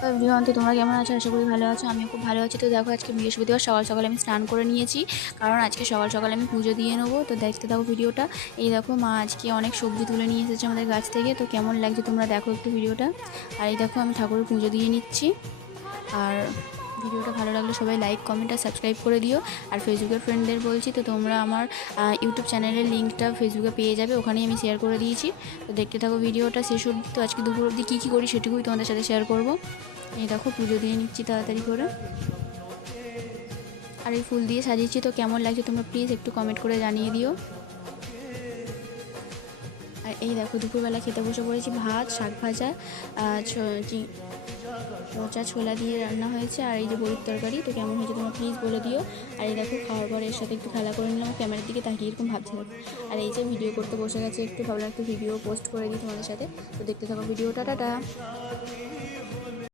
তো এভরিওয়ান, তো তোমরা কেমন আছো? আশা করি ভালো আছো। আমিও খুব ভালো আছি। তো দেখো, আজকে বৃহস্পতিবার সকাল সকাল আমি স্নান করে নিয়েছি, কারণ আজকে সকাল সকাল আমি পুজো দিয়ে নেবো। তো দেখতে থাকো ভিডিওটা। এই দেখো, মা আজকে অনেক সবজি তুলে নিয়ে এসেছে আমাদের গাছ থেকে। তো কেমন লাগছে তোমরা দেখো একটু ভিডিওটা। আর এই দেখো, আমি ঠাকুরের পুজো দিয়ে নিচ্ছি। আর ভিডিওটা ভালো লাগলে সবাই লাইক, কমেন্ট আর সাবস্ক্রাইব করে দিও। আর ফেসবুকের ফ্রেন্ডদের বলছি, তো তোমরা আমার ইউটিউব চ্যানেলের লিঙ্কটা ফেসবুকে পেয়ে যাবে, ওখানেই আমি শেয়ার করে দিয়েছি। তো দেখতে থাকো ভিডিওটা শেষ অবধি। তো আজকে দুপুর অবধি কী করি সেটুকুই তোমাদের সাথে শেয়ার করব। এই দেখো, পুজো দিয়ে নিচ্ছি তাড়াতাড়ি করে। আর এই ফুল দিয়ে সাজিয়েছি। তো কেমন লাগছে তোমরা প্লিজ একটু কমেন্ট করে জানিয়ে দিও। আর এই দেখো, দুপুরবেলা খেতে বসে পড়েছি। ভাত, শাক ভাজা, মোচা ছোলা দিয়ে রান্না হয়েছে, আর এই যে বড়ির তরকারি। তো কেমন হয়েছে তোমরা প্লিজ বলে দিও। আর এই দেখো, খাওয়ার পরে এর সাথে একটু খেলা করে নিলাম, ক্যামেরার দিকে তাকিয়ে এরকম ভাবতে থাকো। আর এই যে ভিডিও করতে বসে গেছে, একটু ভাবলাম একটু ভিডিও পোস্ট করে দিই তোমাদের সাথে। তো দেখতে থাকো ভিডিওটা। টাটা।